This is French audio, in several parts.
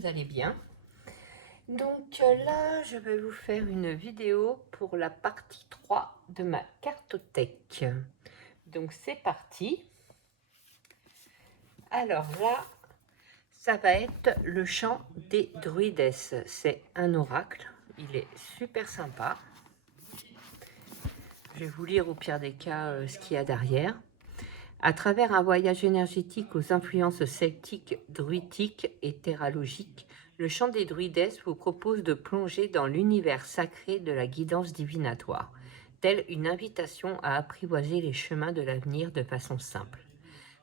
vous allez bien. Donc là, je vais vous faire une vidéo pour la partie 3 de ma cartothèque. Donc c'est parti. Alors là, ça va être le chant des druides. C'est un oracle. Il est super sympa. Je vais vous lire au pire des cas ce qu'il y a derrière. À travers un voyage énergétique aux influences celtiques, druidiques et terralogiques, le chant des druides vous propose de plonger dans l'univers sacré de la guidance divinatoire, telle une invitation à apprivoiser les chemins de l'avenir de façon simple,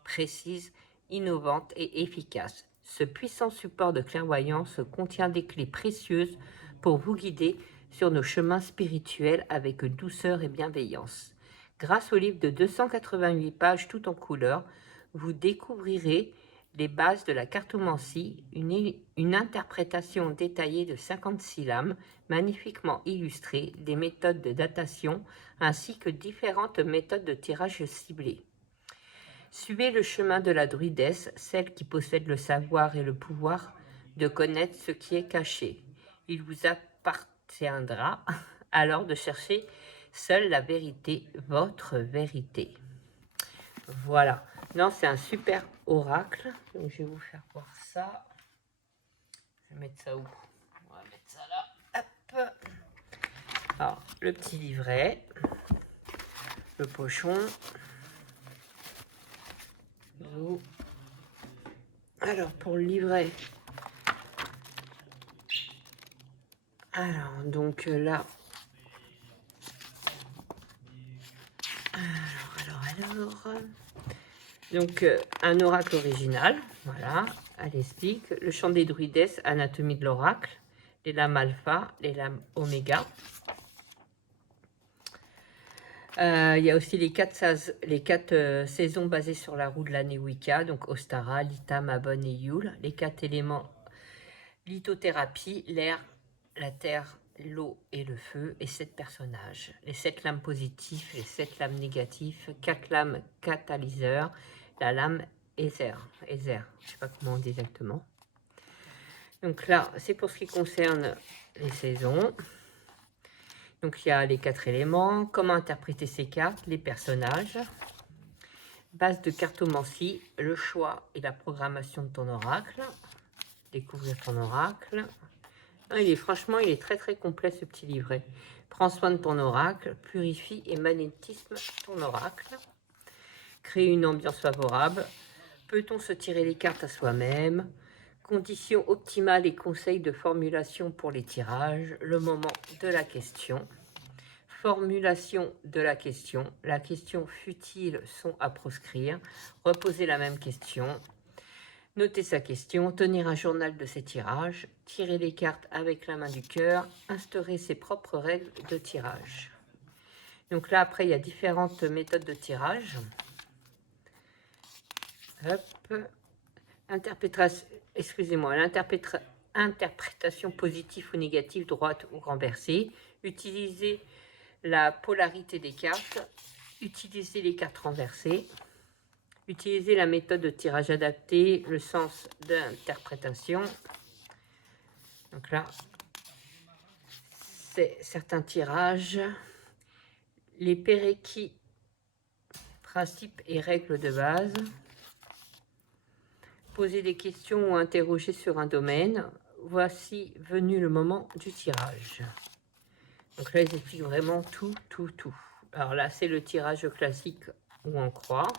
précise, innovante et efficace. Ce puissant support de clairvoyance contient des clés précieuses pour vous guider sur nos chemins spirituels avec douceur et bienveillance. Grâce au livre de 288 pages tout en couleur, vous découvrirez les bases de la cartomancie, une interprétation détaillée de 56 lames, magnifiquement illustrée, des méthodes de datation, ainsi que différentes méthodes de tirage ciblé. Suivez le chemin de la druidesse, celle qui possède le savoir et le pouvoir de connaître ce qui est caché. Il vous appartiendra alors de chercher seule la vérité, votre vérité. Voilà. Non, c'est un super oracle. Donc, je vais vous faire voir ça. Je vais mettre ça où? On va mettre ça là. Hop. Alors, le petit livret. Le pochon. Alors, pour le livret. Alors, donc là. Alors. Donc, un oracle original, voilà, elle explique. Le chant des druides, anatomie de l'oracle, les lames alpha, les lames oméga. Il y a aussi les quatre saisons basées sur la roue de l'année Wicca, donc Ostara, Lita, Mabon et Yule. Les 4 éléments, lithothérapie, l'air, la terre, l'eau et le feu, et 7 personnages. Les 7 lames positives, les 7 lames négatives, 4 lames catalyseurs, la lame Ether, je ne sais pas comment on dit exactement. Donc là, c'est pour ce qui concerne les saisons. Donc il y a les 4 éléments, comment interpréter ces cartes, les personnages, base de cartomancie, le choix et la programmation de ton oracle, découvrir ton oracle. Franchement, il est très très complet ce petit livret. Prends soin de ton oracle, purifie et magnétisme ton oracle. Crée une ambiance favorable. Peut-on se tirer les cartes à soi-même? Conditions optimales et conseils de formulation pour les tirages. Le moment de la question. Formulation de la question. La question fut-il sont à proscrire? Reposer la même question. Noter sa question, tenir un journal de ses tirages, tirer les cartes avec la main du cœur, instaurer ses propres règles de tirage. Donc là, après, il y a différentes méthodes de tirage. Hop. L'interprétation positive ou négative, droite ou renversée. Utiliser la polarité des cartes. Utiliser les cartes renversées. Utiliser la méthode de tirage adapté, le sens d'interprétation. Donc là, c'est certains tirages. Les Péréquis, principes et règles de base. Poser des questions ou interroger sur un domaine. Voici venu le moment du tirage. Donc là, ils expliquent vraiment tout. Alors là, c'est le tirage classique où on croit.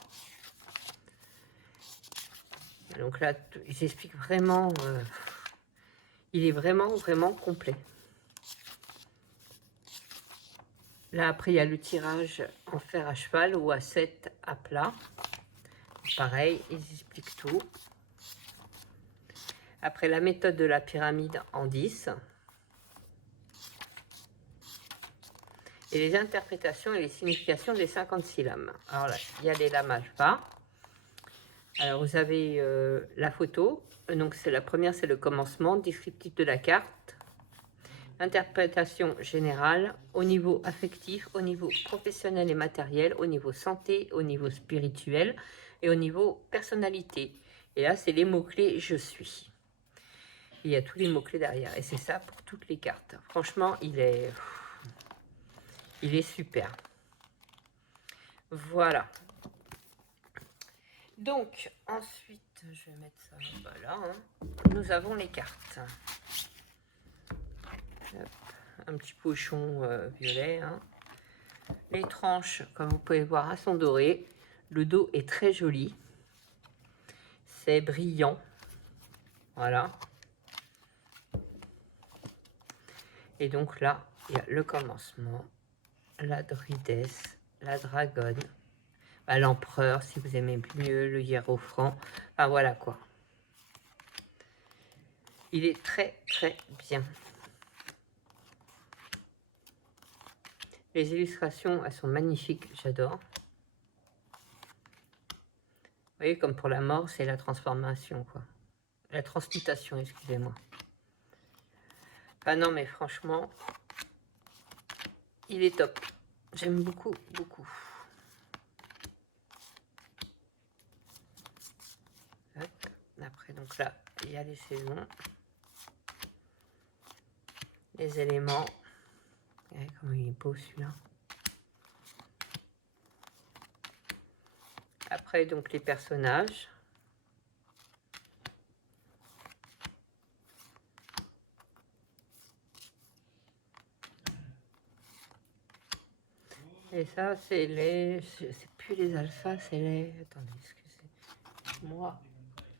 Donc là, ils expliquent vraiment... il est vraiment complet. Là, après, il y a le tirage en fer à cheval ou à 7 à plat. Pareil, ils expliquent tout. Après, la méthode de la pyramide en 10. Et les interprétations et les significations des 56 lames. Alors là, il y a les lames alpha. Alors, vous avez la photo. Donc, c'est la première, c'est le commencement, descriptif de la carte. Interprétation générale au niveau affectif, au niveau professionnel et matériel, au niveau santé, au niveau spirituel et au niveau personnalité. Et là, c'est les mots-clés « je suis ». puis il y a tous les mots-clés derrière. Et c'est ça pour toutes les cartes. Franchement, il est super. Voilà. Donc, ensuite, je vais mettre ça voilà. Hein. Nous avons les cartes. Hop, un petit pochon violet. Hein. Les tranches, comme vous pouvez voir, elles sont dorées. Le dos est très joli. C'est brillant. Voilà. Et donc là, il y a le commencement, la druidesse, la dragonne, bah, l'empereur, si vous aimez mieux, le hiérophant. Enfin, voilà quoi. Il est très, très bien. Les illustrations, elles sont magnifiques, j'adore. Vous voyez, comme pour la mort, c'est la transformation, quoi. La transmutation, excusez-moi. Ah non, mais franchement, il est top. J'aime beaucoup, beaucoup. Hop. Après, donc là, il y a les saisons. Les éléments. Regardez comment il est beau, celui-là. Après, donc, les personnages. Et ça, c'est les... C'est plus les alphas, c'est les... Attendez, excusez-moi.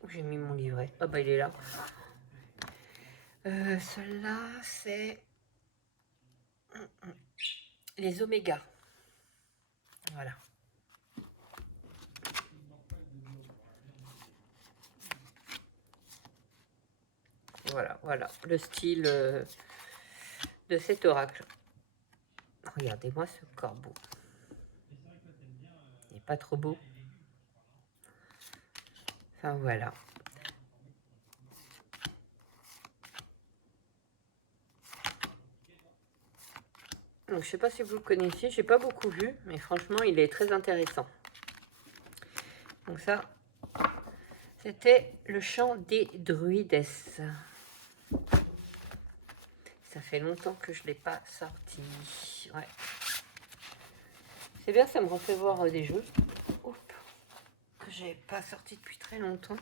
J'ai mis mon livret. Ah bah, il est là. Celui-là, c'est... les omégas. Voilà. Voilà, voilà. Le style de cet oracle. Regardez-moi ce corbeau. Il n'est pas trop beau. Enfin, voilà. Donc, je sais pas si vous le connaissiez. J'ai pas beaucoup vu, mais franchement, il est très intéressant. Donc ça, c'était le chant des druidesses. Ça fait longtemps que je ne l'ai pas sorti. Ouais. C'est bien, ça me refait voir des jeux. Oups, que j'ai pas sorti depuis très longtemps.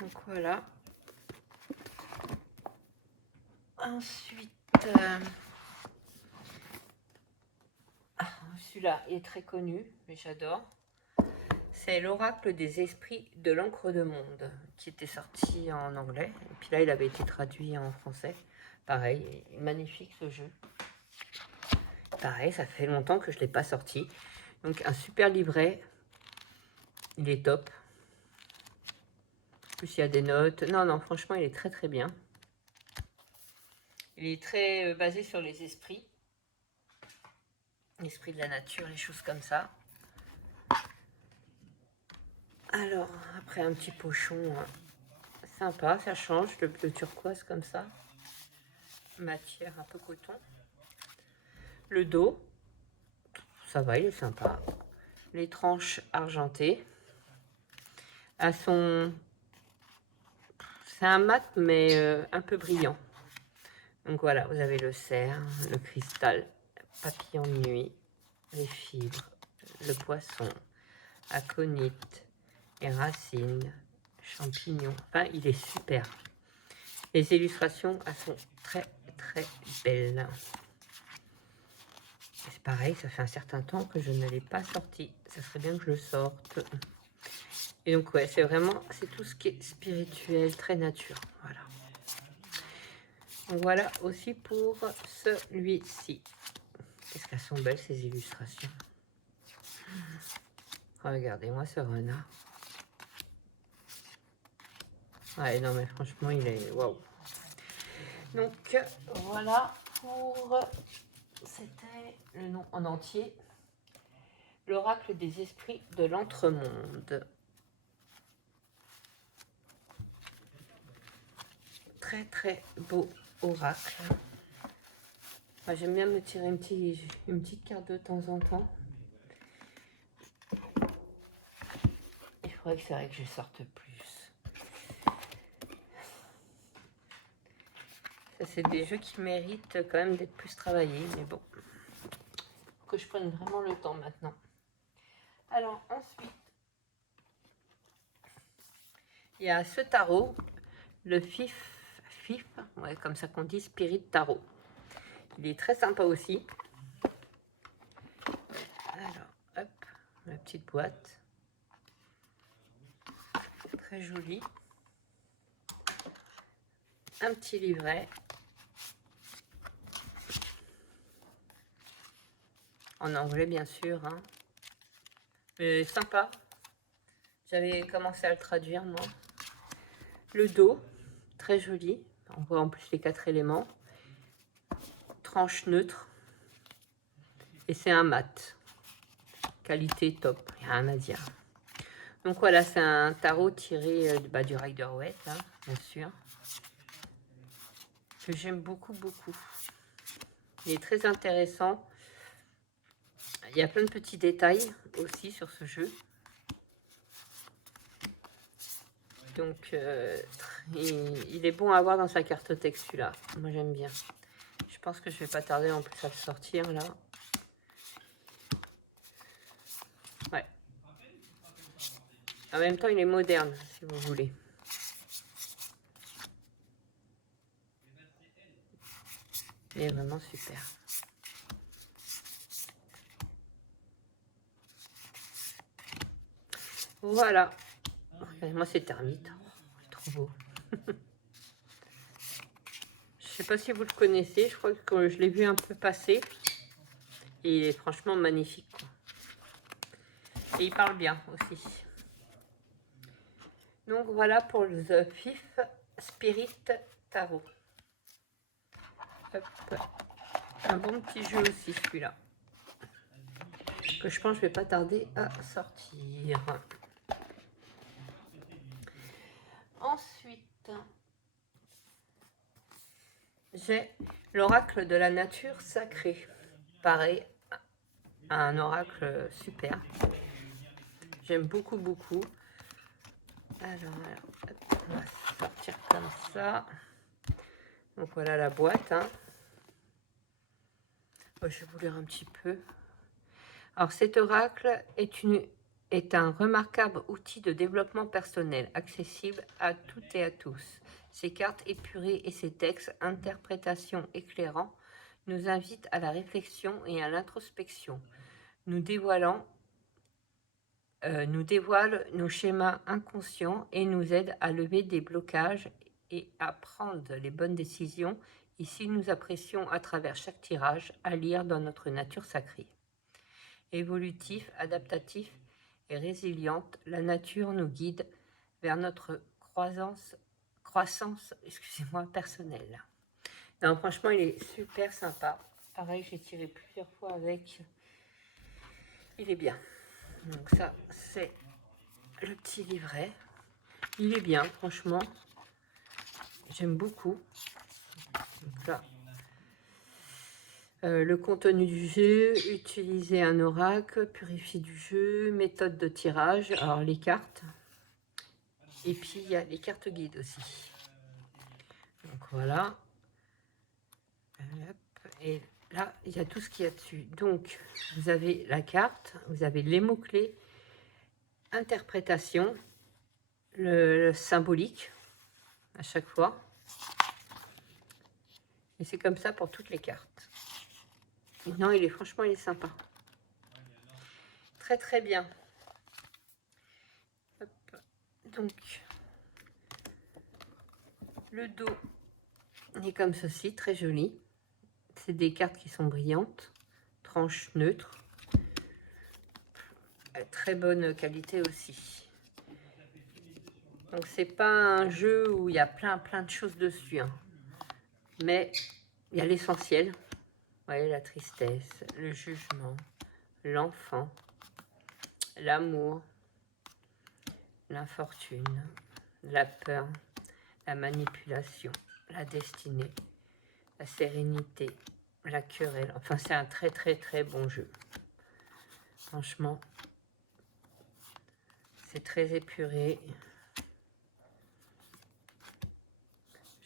Donc voilà. Ensuite, celui-là est très connu, mais j'adore. C'est l'oracle des esprits de l'encre de monde, qui était sorti en anglais. Et puis là, il avait été traduit en français. Pareil, magnifique ce jeu. Pareil, ça fait longtemps que je ne l'ai pas sorti. Donc un super livret. Il est top. En plus, il y a des notes. Non, non, franchement, il est très très bien. Il est très basé sur les esprits. L'esprit de la nature, les choses comme ça. Alors, après un petit pochon sympa, ça change, le bleu turquoise comme ça. Matière un peu coton. Le dos, ça va, il est sympa. Les tranches argentées. Elles sont... C'est un mat, mais un peu brillant. Donc voilà, vous avez le cerf, le cristal, papillon de nuit, les fibres, le poisson, aconite, les racines, champignons. Enfin, il est super. Les illustrations, elles sont très, très belles. C'est pareil, ça fait un certain temps que je ne l'ai pas sorti. Ça serait bien que je le sorte. Et donc, ouais, c'est vraiment, c'est tout ce qui est spirituel, très nature. Voilà. Donc, voilà aussi pour celui-ci. Qu'est-ce qu'elles sont belles, ces illustrations. Regardez-moi ce renard. Ouais, non, mais franchement, il est... Waouh. Donc, voilà pour... C'était le nom en entier. L'oracle des esprits de l'entremonde. Très, très beau oracle. Moi, j'aime bien me tirer une petite carte de temps en temps. Il faudrait que c'est vrai que je sorte plus. Ça, c'est des jeux qui méritent quand même d'être plus travaillés, mais bon. Faut que je prenne vraiment le temps maintenant. Alors, ensuite, il y a ce tarot, le FIF, ouais, comme ça qu'on dit, Spirit Tarot. Il est très sympa aussi. Alors, hop, la petite boîte. Très jolie. Un petit livret. En anglais, bien sûr. Hein. Mais sympa. J'avais commencé à le traduire, moi. Le dos, très joli. On voit en plus les 4 éléments. Tranche neutre. Et c'est un mat. Qualité top, rien à dire. Donc voilà, c'est un tarot tiré du Rider-Waite, hein, bien sûr. Que j'aime beaucoup, beaucoup. Il est très intéressant. Il y a plein de petits détails aussi sur ce jeu. Donc, il est bon à avoir dans sa cartothèque, celui-là. Moi, j'aime bien. Je pense que je vais pas tarder en plus à le sortir, là. Ouais. En même temps, il est moderne, si vous voulez. Il est vraiment super. Voilà. Regardez-moi ces termites. Oh, trop beau. Je sais pas si vous le connaissez. Je crois que je l'ai vu un peu passer. Et il est franchement magnifique, quoi. Et il parle bien aussi. Donc voilà pour le The Fifth Spirit Tarot. Hop. Un bon petit jeu aussi, celui-là. Que je pense que je vais pas tarder à sortir. Ensuite, j'ai l'oracle de la nature sacrée. Pareil, un oracle super. J'aime beaucoup, beaucoup. Alors, hop, on va sortir comme ça. Donc voilà la boîte. Hein. Oh, je vais vous lire un petit peu. Alors cet oracle est un remarquable outil de développement personnel, accessible à toutes et à tous. Ses cartes épurées et ses textes, interprétations éclairants, nous invitent à la réflexion et à l'introspection, nous dévoilent nos schémas inconscients et nous aident à lever des blocages et à prendre les bonnes décisions. Ici, nous apprécions à travers chaque tirage à lire dans notre nature sacrée. Évolutif, adaptatif et résiliente, la nature nous guide vers notre croissance personnelle. Non, franchement, il est super sympa. Pareil, j'ai tiré plusieurs fois avec. Il est bien. Donc ça, c'est le petit livret. Il est bien, franchement. J'aime beaucoup. Donc là, le contenu du jeu, utiliser un oracle, purifier du jeu, méthode de tirage, alors les cartes. Et puis, il y a les cartes guides aussi. Donc voilà. Et là, il y a tout ce qu'il y a dessus. Donc, vous avez la carte, vous avez les mots-clés, interprétation, le symbolique, à chaque fois. Et c'est comme ça pour toutes les cartes. Et non, franchement, il est sympa. Très, très bien. Hop. Donc, le dos est comme ceci, très joli. C'est des cartes qui sont brillantes, tranche neutre, très bonne qualité aussi. Donc c'est pas un jeu où il y a plein de choses dessus, hein. Mais il y a l'essentiel. Vous voyez, la tristesse, le jugement, l'enfant, l'amour, l'infortune, la peur, la manipulation, la destinée, la sérénité, la querelle. Enfin, c'est un très très bon jeu. Franchement, c'est très épuré.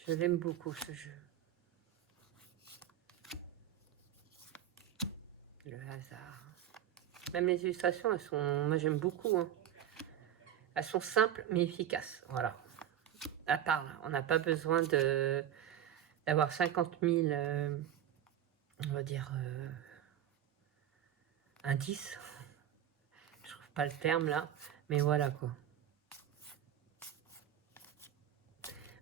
Je l'aime beaucoup, ce jeu. le hasard. Même les illustrations, elles sont, moi j'aime beaucoup. Hein. Elles sont simples mais efficaces. Voilà. À part là, on n'a pas besoin d'avoir 50 000, on va dire, indices. Je trouve pas le terme là, mais voilà quoi.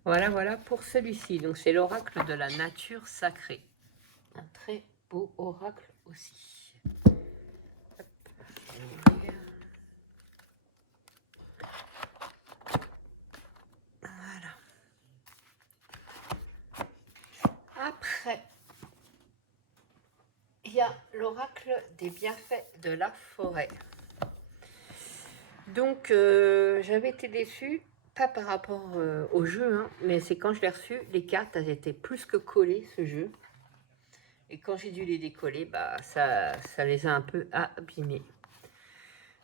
Voilà pour celui-ci. Donc c'est l'oracle de la nature sacrée. Un très beau oracle aussi. Hop, voilà. Après, il y a l'oracle des bienfaits de la forêt. Donc, j'avais été déçue, pas par rapport au jeu, hein, mais c'est quand je l'ai reçu, les cartes, elles étaient plus que collées, ce jeu. Et quand j'ai dû les décoller, bah, ça les a un peu abîmés.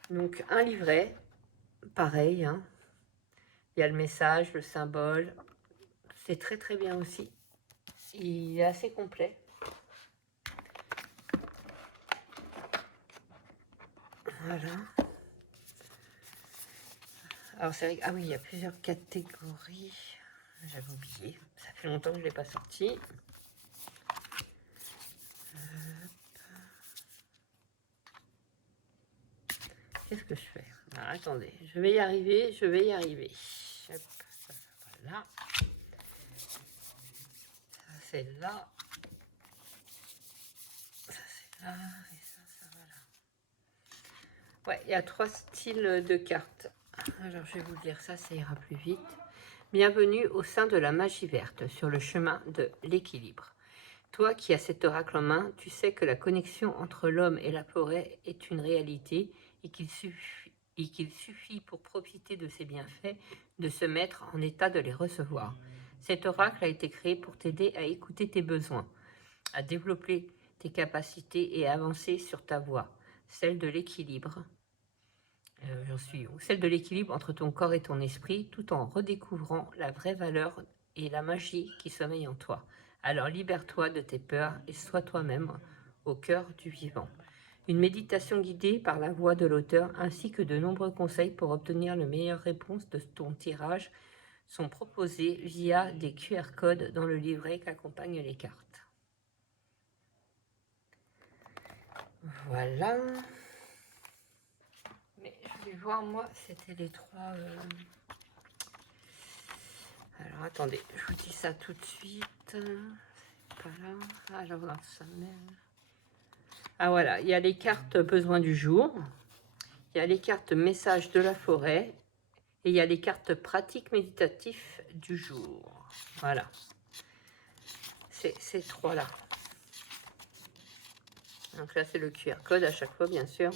Donc, un livret, pareil, hein. Il y a le message, le symbole. C'est très très bien aussi. Il est assez complet. Voilà. Alors c'est vrai que, ah oui, il y a plusieurs catégories. J'avais oublié. Ça fait longtemps que je ne l'ai pas sorti. Qu'est-ce que je fais? Alors, attendez, je vais y arriver. Hop, ça va là. Ça c'est là. Ça c'est là. Et ça va là. Ouais, il y a 3 styles de cartes. Alors je vais vous dire ça ira plus vite. Bienvenue au sein de la magie verte, sur le chemin de l'équilibre. Toi qui as cet oracle en main, tu sais que la connexion entre l'homme et la forêt est une réalité et qu'il suffit pour profiter de ses bienfaits de se mettre en état de les recevoir. Cet oracle a été créé pour t'aider à écouter tes besoins, à développer tes capacités et à avancer sur ta voie, celle de l'équilibre. Celle de l'équilibre entre ton corps et ton esprit, tout en redécouvrant la vraie valeur et la magie qui sommeille en toi. Alors libère-toi de tes peurs et sois toi-même au cœur du vivant. Une méditation guidée par la voix de l'auteur ainsi que de nombreux conseils pour obtenir les meilleures réponses de ton tirage sont proposés via des QR codes dans le livret qu'accompagnent les cartes. Voilà. Mais je vais voir, moi, c'était les 3... Alors, attendez, je vous dis ça tout de suite. C'est pas là. Alors, là, ça mène... Ah, voilà, il y a les cartes besoin du jour. Il y a les cartes messages de la forêt. Et il y a les cartes pratiques méditatifs du jour. Voilà. C'est ces 3-là. Donc là, c'est le QR code à chaque fois, bien sûr.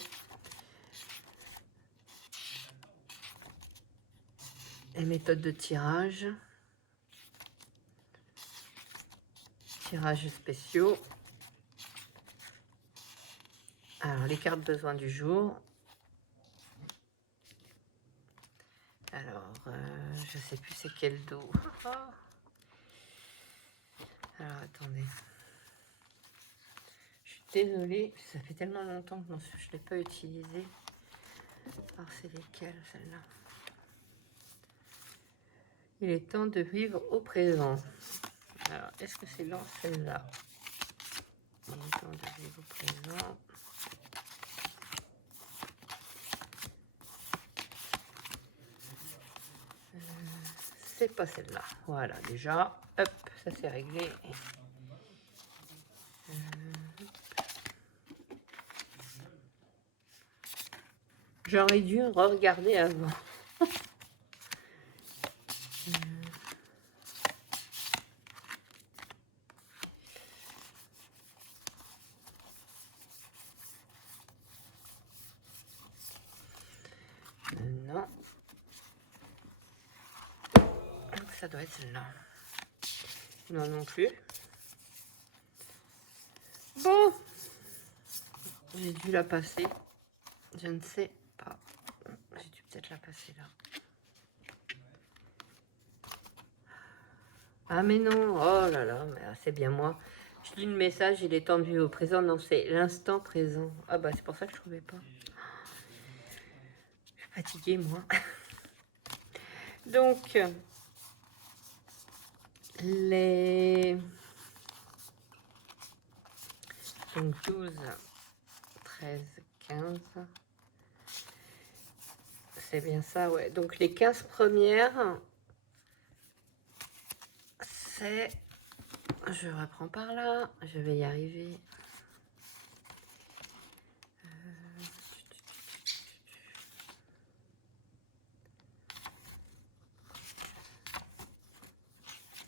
Les méthodes de tirage. Tirages spéciaux. Alors, les cartes besoin du jour. Alors, je sais plus c'est quel dos. Alors, attendez. Je suis désolée, ça fait tellement longtemps que je ne l'ai pas utilisé. Alors, c'est lesquelles, celles-là? Il est temps de vivre au présent. Alors, est-ce que c'est dans celle-là? Il est temps de vivre au présent. C'est pas celle-là. Voilà, déjà, hop, ça c'est réglé. J'aurais dû regarder avant. Non. Donc ça doit être celle-là. Non, non plus. Bon. J'ai dû la passer. Je ne sais pas. J'ai dû peut-être la passer là. Ah mais non. Oh là là, mais c'est bien moi. Je lis le message, il est temps de vivre au présent. Non, c'est l'instant présent. Ah bah c'est pour ça que je trouvais pas. Je suis fatiguée, moi. Donc, donc 12, 13, 15. C'est bien ça, ouais. Donc les 15 premières, c'est... Je reprends par là, je vais y arriver.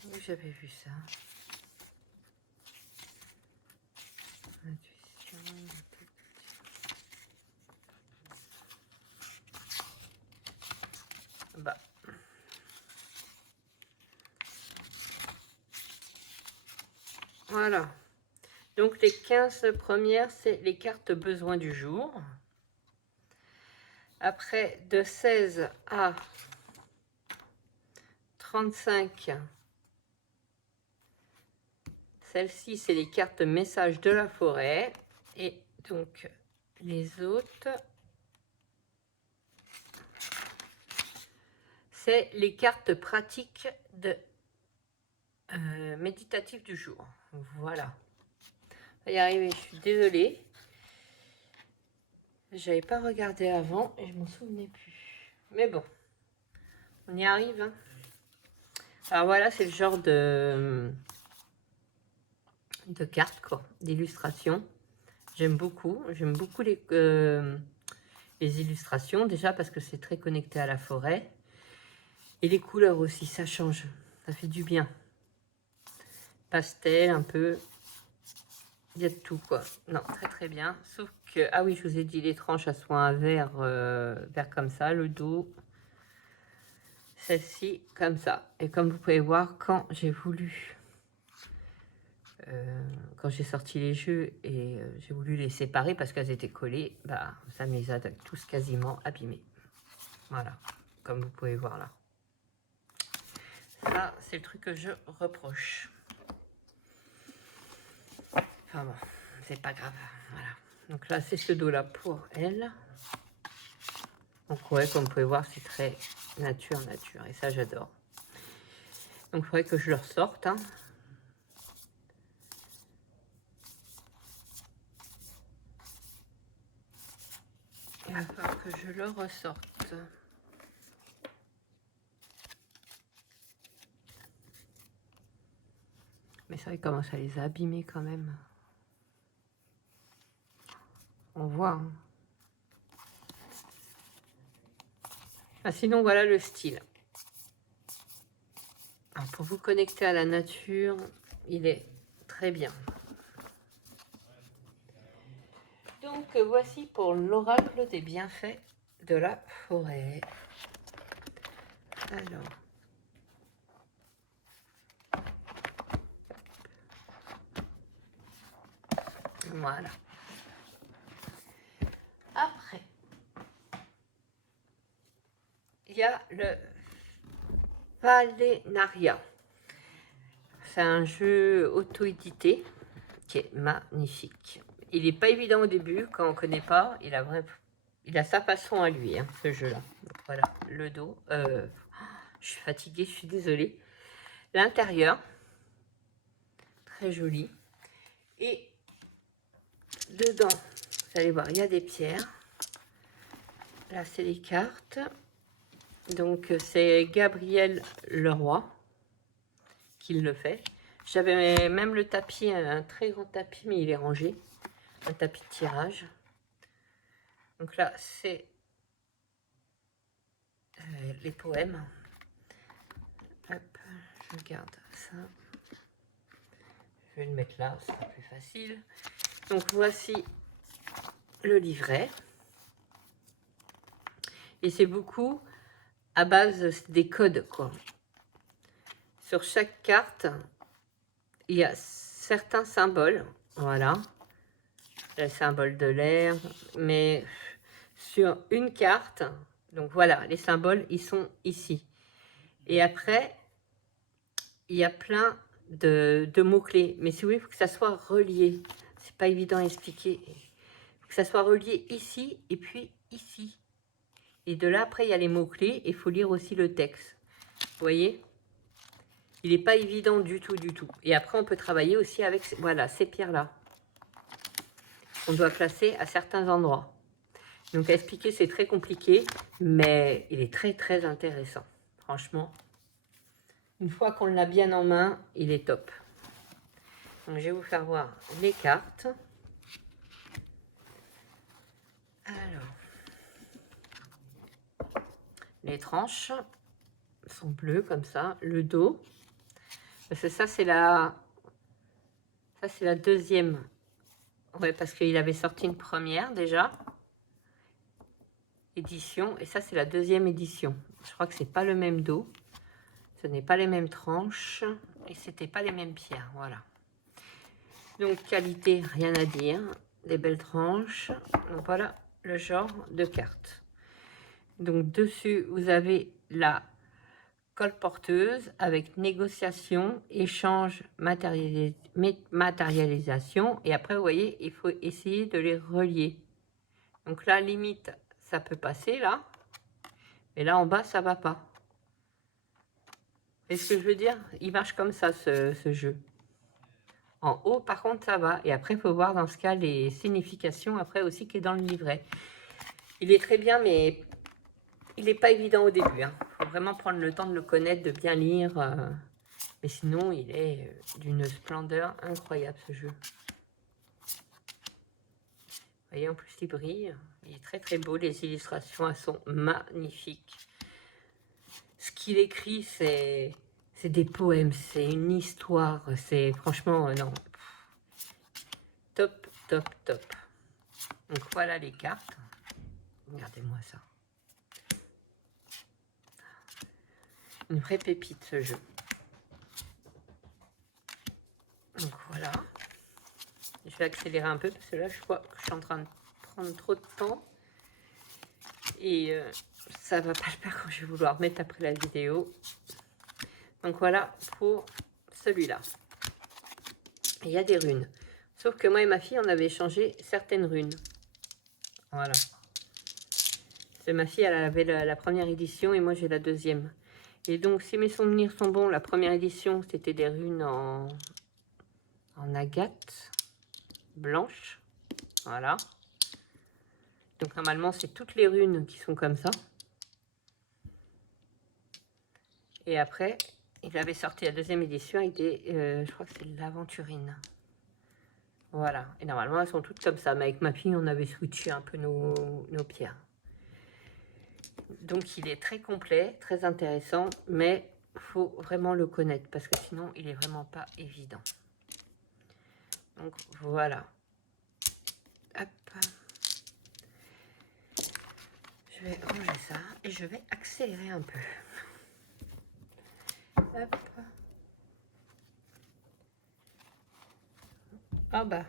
Où j'avais vu ça? Intuition. Bah. Voilà. Donc les 15 premières, c'est les cartes besoins du jour. Après, de 16 à 35, celle-ci, c'est les cartes messages de la forêt. Et donc, les autres, c'est les cartes pratiques de méditatif du jour. Voilà. On va y arriver, je suis désolée. J'avais pas regardé avant et je m'en souvenais plus. Mais bon, on y arrive. Hein. Alors voilà, c'est le genre de cartes, quoi, d'illustrations. J'aime beaucoup les illustrations, déjà parce que c'est très connecté à la forêt. Et les couleurs aussi, ça change, ça fait du bien. Pastel, un peu, il y a de tout, quoi. Non, très très bien. Sauf que, ah oui, je vous ai dit, les tranches, elles sont un vert, vert comme ça, le dos. Celle-ci, comme ça. Et comme vous pouvez voir, quand j'ai voulu... quand j'ai sorti les jeux et j'ai voulu les séparer parce qu'elles étaient collées, bah, ça me les a tous quasiment abîmés. Voilà, comme vous pouvez voir là. Ça, c'est le truc que je reproche. Enfin bon, c'est pas grave. Voilà. Donc là, c'est ce dos-là pour elle. Donc ouais, comme vous pouvez voir, c'est très nature. Et ça, j'adore. Donc il faudrait que je le ressorte. Hein. Il va falloir que je le ressorte. Mais c'est vrai comment ça les a abîmés quand même. On voit. Hein. Ah, sinon, voilà le style. Alors, pour vous connecter à la nature, il est très bien. Donc, voici pour l'oracle des bienfaits de la forêt. Alors... Voilà. Après, il y a le Valénaria. C'est un jeu auto-édité qui est magnifique. Il n'est pas évident au début quand on ne connaît pas. Il a sa façon à lui, hein, ce jeu-là. Voilà, le dos. Je suis fatiguée, je suis désolée. L'intérieur, très joli. Et dedans, vous allez voir, il y a des pierres. Là, c'est les cartes. Donc, c'est Gabriel Leroy qui le fait. J'avais même le tapis, un très grand tapis, mais il est rangé. Un tapis de tirage. Donc là, c'est les poèmes. Hop, je garde ça. Je vais le mettre là, ce sera plus facile. Donc, voici le livret. Et c'est beaucoup à base des codes, quoi. Sur chaque carte, il y a certains symboles, voilà. Le symbole de l'air, mais sur une carte, donc voilà, les symboles, ils sont ici. Et après, il y a plein de mots-clés. Mais si vous voulez, il faut que ça soit relié. C'est pas évident à expliquer. Il faut que ça soit relié ici et puis ici. Et de là, après, il y a les mots-clés et il faut lire aussi le texte. Vous voyez? Il n'est pas évident du tout, du tout. Et après, on peut travailler aussi avec, voilà, ces pierres-là. On doit placer à certains endroits. Donc, à expliquer, c'est très compliqué, mais il est très, très intéressant. Franchement, une fois qu'on l'a bien en main, il est top. Donc, je vais vous faire voir les cartes. Alors, les tranches sont bleues comme ça. Le dos, parce que ça, c'est la deuxième. Ouais, parce qu'il avait sorti une première déjà. Édition. Et ça, c'est la deuxième édition. Je crois que c'est pas le même dos. Ce n'est pas les mêmes tranches. Et c'était pas les mêmes pierres. Voilà. Donc, qualité, rien à dire. Des belles tranches. Donc, voilà le genre de carte. Donc, dessus, vous avez la colporteuse avec négociation, échange, matérialisation. Et après, vous voyez, il faut essayer de les relier. Donc là, limite, ça peut passer là. Et là, en bas, ça va pas. Et ce que je veux dire, il marche comme ça, ce jeu. En haut, par contre, ça va. Et après, il faut voir dans ce cas les significations après aussi qui est dans le livret. Il est très bien, mais il n'est pas évident au début. Il faut vraiment prendre le temps de le connaître, de bien lire. Mais sinon, il est d'une splendeur incroyable, ce jeu. Vous voyez, en plus, il brille. Il est très, très beau. Les illustrations, elles sont magnifiques. Ce qu'il écrit, c'est des poèmes, c'est une histoire. C'est franchement, non. Top, top, top. Donc, voilà les cartes. Regardez-moi ça. Une vraie pépite, ce jeu. Donc, voilà. Je vais accélérer un peu parce que là, je vois que je suis en train de prendre trop de temps. Et ça va pas le faire quand je vais vouloir mettre après la vidéo. Donc, voilà pour celui-là. Il y a des runes. Sauf que moi et ma fille, on avait échangé certaines runes. Voilà. Ma fille, elle avait la première édition et moi, j'ai la deuxième. Et donc, si mes souvenirs sont bons, la première édition, c'était des runes en agate blanche. Voilà. Donc, normalement, c'est toutes les runes qui sont comme ça. Et après, il avait sorti la deuxième édition avec des... je crois que c'est l'aventurine. Voilà. Et normalement, elles sont toutes comme ça. Mais avec ma fille, on avait switché un peu nos pierres. Donc, il est très complet, très intéressant, mais il faut vraiment le connaître parce que sinon, il est vraiment pas évident. Donc, voilà. Hop. Je vais ranger ça et je vais accélérer un peu. Hop. Ah bah,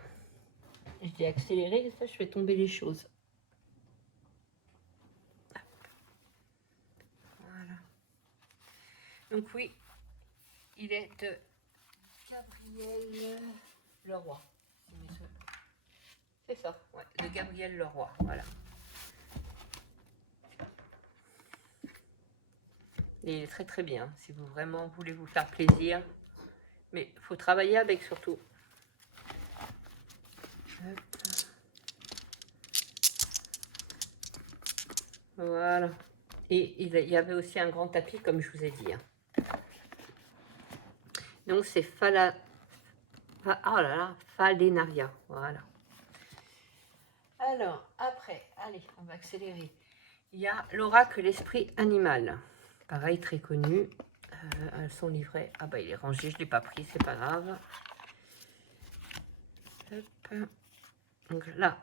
je dis accélérer et ça, je fais tomber les choses. Voilà. Donc oui, il est de Gabriel Leroy. C'est ça, ouais, de Gabriel Leroy, voilà. Et il est très très bien, si vous vraiment voulez vous faire plaisir. Mais il faut travailler avec surtout. Hop. Voilà. Et il y avait aussi un grand tapis, comme je vous ai dit. Donc c'est oh là là, Phalaenaria. Voilà. Alors, après, allez, on va accélérer. Il y a l'oracle l'esprit animal. Pareil, très connu. Son livret. Ah bah il est rangé, je ne l'ai pas pris, c'est pas grave. Hop. Donc là,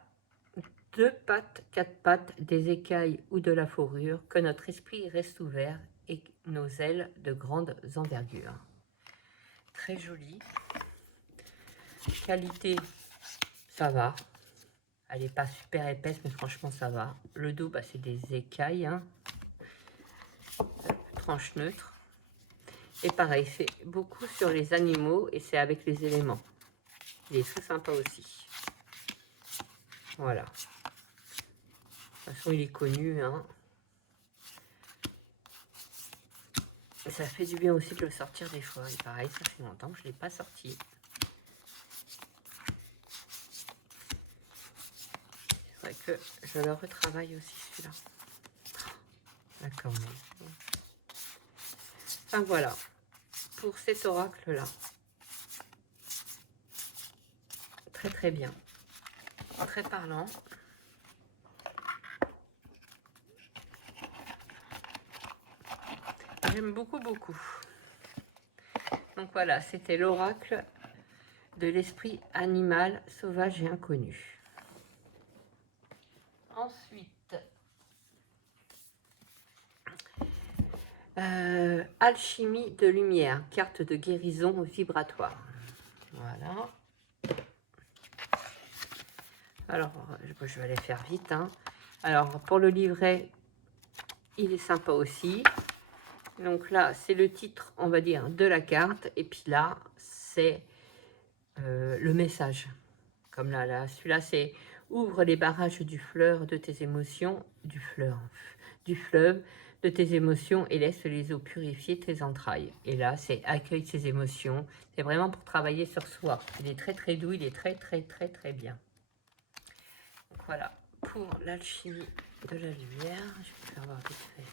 2 pattes, 4 pattes, des écailles ou de la fourrure, que notre esprit reste ouvert et nos ailes de grandes envergures. Très joli. Qualité, ça va. Elle n'est pas super épaisse, mais franchement, ça va. Le dos, bah, c'est des écailles. Hein. Tranche neutre. Et pareil, c'est beaucoup sur les animaux et c'est avec les éléments. Il est très sympa aussi. Voilà. De toute façon, il est connu, hein. Ça fait du bien aussi de le sortir des fois. Et pareil, ça fait longtemps que je ne l'ai pas sorti. C'est vrai que je le retravaille aussi celui-là. D'accord. Enfin voilà, pour cet oracle-là. Très très bien. Très parlant. J'aime beaucoup, beaucoup. Donc voilà, c'était l'oracle de l'esprit animal, sauvage et inconnu. Ensuite, alchimie de lumière, carte de guérison vibratoire. Voilà. Alors, je vais aller faire vite, hein. Alors, pour le livret, il est sympa aussi. Donc là, c'est le titre, on va dire, de la carte. Et puis là, c'est le message. Comme là, celui-là, c'est « Ouvre les barrages du fleuve de tes émotions, du fleuve de tes émotions et laisse les eaux purifier tes entrailles. » Et là, c'est « Accueille tes émotions ». C'est vraiment pour travailler sur soi. Il est très, très doux. Il est très, très, très, très bien. Donc voilà, pour l'alchimie de la lumière. Je vais faire voir vite fait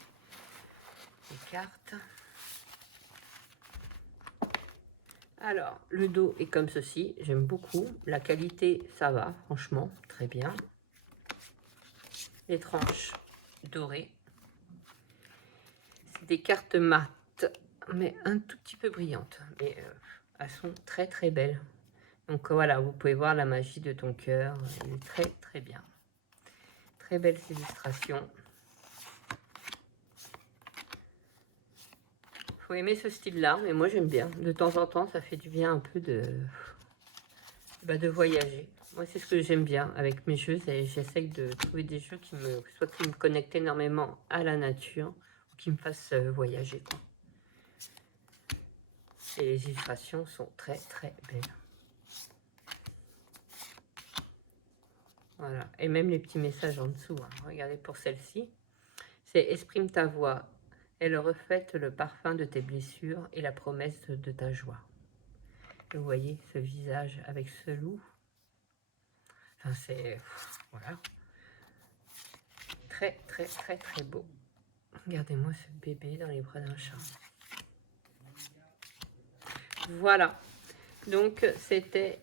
les cartes. Alors, le dos est comme ceci, j'aime beaucoup. La qualité, ça va, franchement, très bien. Les tranches dorées. C'est des cartes mates, mais un tout petit peu brillantes. Mais elles sont très très belles. Donc voilà, vous pouvez voir la magie de ton cœur. Elle est très très bien. Très belles illustrations. Faut aimer ce style-là, mais moi j'aime bien. De temps en temps, ça fait du bien un peu de voyager. Moi, c'est ce que j'aime bien avec mes jeux. J'essaye de trouver des jeux qui me connectent énormément à la nature ou qui me fassent voyager, quoi. Et les illustrations sont très très belles. Voilà. Et même les petits messages en dessous, hein. Regardez pour celle-ci. C'est « Exprime ta voix. Elle reflète le parfum de tes blessures et la promesse de ta joie. » Vous voyez ce visage avec ce loup. Enfin, c'est... Voilà. Très, très, très, très beau. Regardez-moi ce bébé dans les bras d'un chat. Voilà. Donc, c'était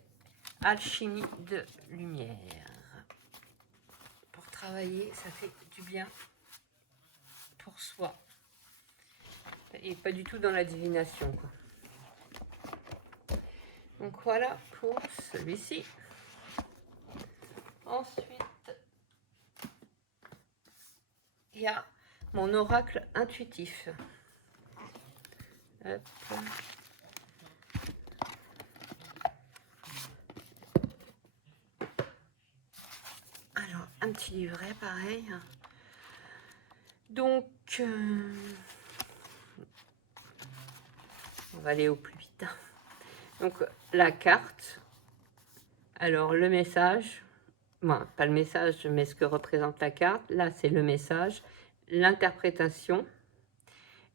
alchimie de lumière. Pour travailler, ça fait du bien pour soi. Et pas du tout dans la divination, quoi. Donc, voilà pour celui-ci. Ensuite, il y a mon oracle intuitif. Hop. Alors, un petit livret, pareil. Donc, on va aller au plus vite. Donc, la carte. Alors, le message. Bon, pas le message, mais ce que représente la carte. Là, c'est le message. L'interprétation.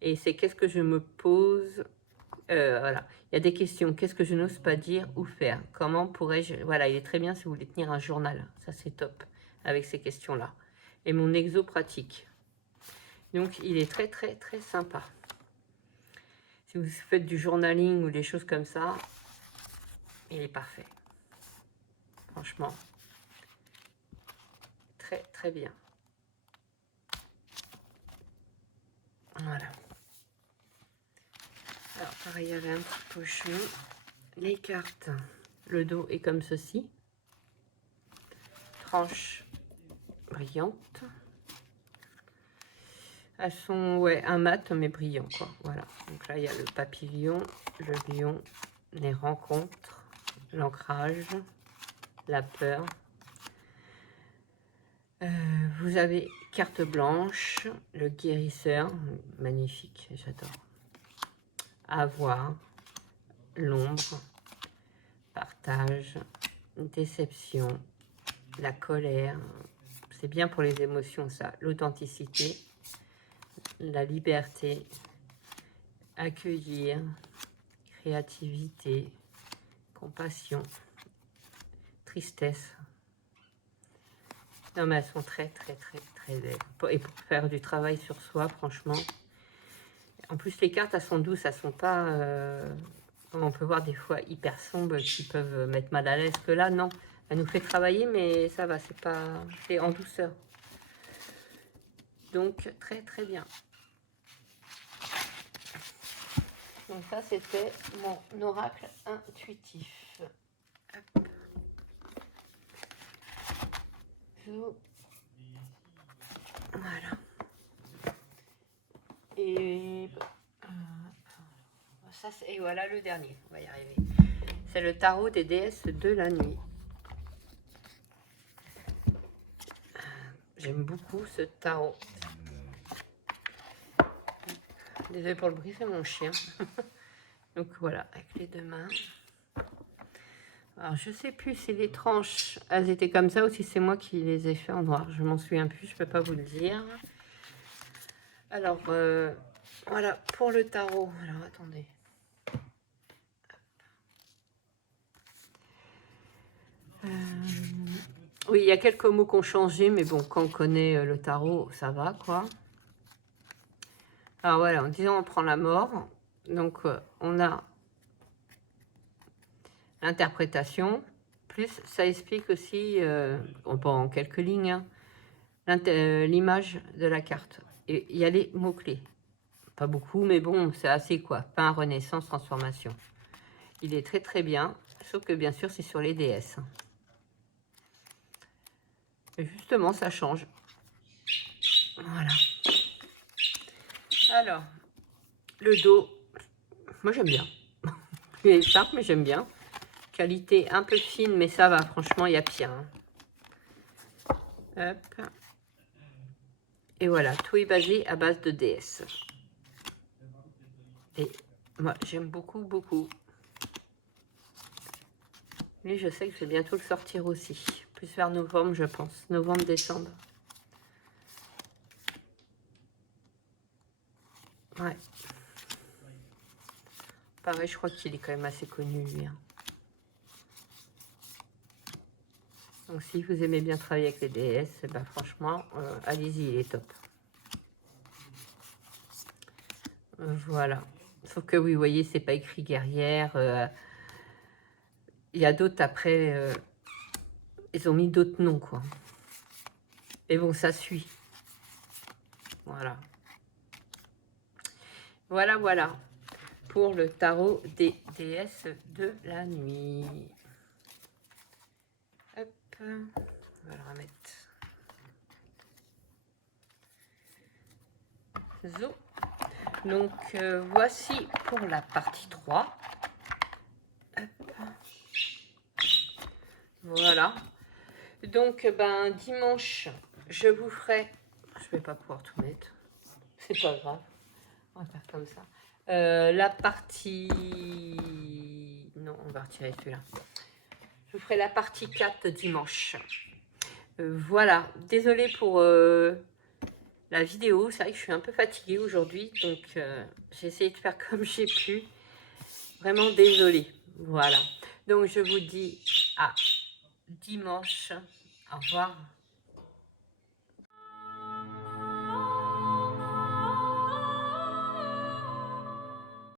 Et c'est qu'est-ce que je me pose. Voilà. Il y a des questions. Qu'est-ce que je n'ose pas dire ou faire? Comment pourrais-je... Voilà, il est très bien si vous voulez tenir un journal. Ça, c'est top avec ces questions-là. Et mon exo pratique. Donc, il est très, très, très sympa. Si vous faites du journaling ou des choses comme ça, il est parfait. Franchement, très, très bien. Voilà. Alors, pareil, il y avait un petit pochon. Les cartes, le dos est comme ceci. Tranche brillante. Elles sont, ouais, un mat, mais brillant, quoi. Voilà. Donc là, il y a le papillon, le lion, les rencontres, l'ancrage, la peur. Vous avez carte blanche, le guérisseur, magnifique, j'adore. avoir, l'ombre, partage, déception, la colère, c'est bien pour les émotions ça, l'authenticité, la liberté, accueillir, créativité, compassion, tristesse. Non mais elles sont très belles. Et pour faire du travail sur soi, franchement. En plus les cartes elles sont douces, elles sont pas... on peut voir des fois hyper sombres qui peuvent mettre mal à l'aise, que là non. Elle nous fait travailler mais ça va, c'est pas... c'est en douceur. Donc très bien. Donc ça c'était mon oracle intuitif. Hop. Voilà. Et ça, et voilà le dernier, on va y arriver. C'est le tarot des déesses de la nuit. J'aime beaucoup ce tarot. Désolée pour le bruit, c'est mon chien. Donc voilà, avec les deux mains. Alors je sais plus si les tranches, elles étaient comme ça ou si c'est moi qui les ai fait en noir. Je m'en souviens plus, je peux pas vous le dire. Alors voilà, pour le tarot. Alors attendez. Oui, il y a quelques mots qui ont changé, mais bon, quand on connaît le tarot, ça va, quoi. Alors voilà, en disant on prend la mort, donc on a l'interprétation, plus ça explique aussi, en quelques lignes, hein, l'image de la carte. Et il y a les mots-clés. Pas beaucoup, mais bon, c'est assez quoi. Pain, renaissance, transformation. Il est très bien, sauf que bien sûr, c'est sur les déesses. Et justement, ça change. Voilà. Alors, le dos, moi j'aime bien. C'est simple, mais j'aime bien. Qualité un peu fine, mais ça va, franchement, il y a pire. Hein. Hop. Et voilà, tout est basé à base de déesses. Et moi, j'aime beaucoup. Lui, je sais que je vais bientôt le sortir aussi. Plus vers novembre, je pense. Novembre, décembre. Ouais. Pareil, je crois qu'il est quand même assez connu, lui. Hein. Donc, si vous aimez bien travailler avec les déesses, ben, franchement, allez-y, il est top. Voilà. Sauf que oui, vous voyez, c'est pas écrit guerrière. Il y a d'autres après... ils ont mis d'autres noms, quoi. Et bon, ça suit. Voilà. Voilà. Pour le tarot des déesses de la nuit. Hop. On va le remettre. Zo. Donc, voici pour la partie 3. Hop. Voilà. Donc, ben, dimanche, je vous ferai... Je vais pas pouvoir tout mettre. C'est pas grave. On va faire comme ça. La partie... Non, on va retirer celui-là. Je vous ferai la partie 4 dimanche. Voilà. Désolée pour la vidéo. C'est vrai que je suis un peu fatiguée aujourd'hui. Donc, j'ai essayé de faire comme j'ai pu. Vraiment désolée. Voilà. Donc, je vous dis à dimanche. Au revoir.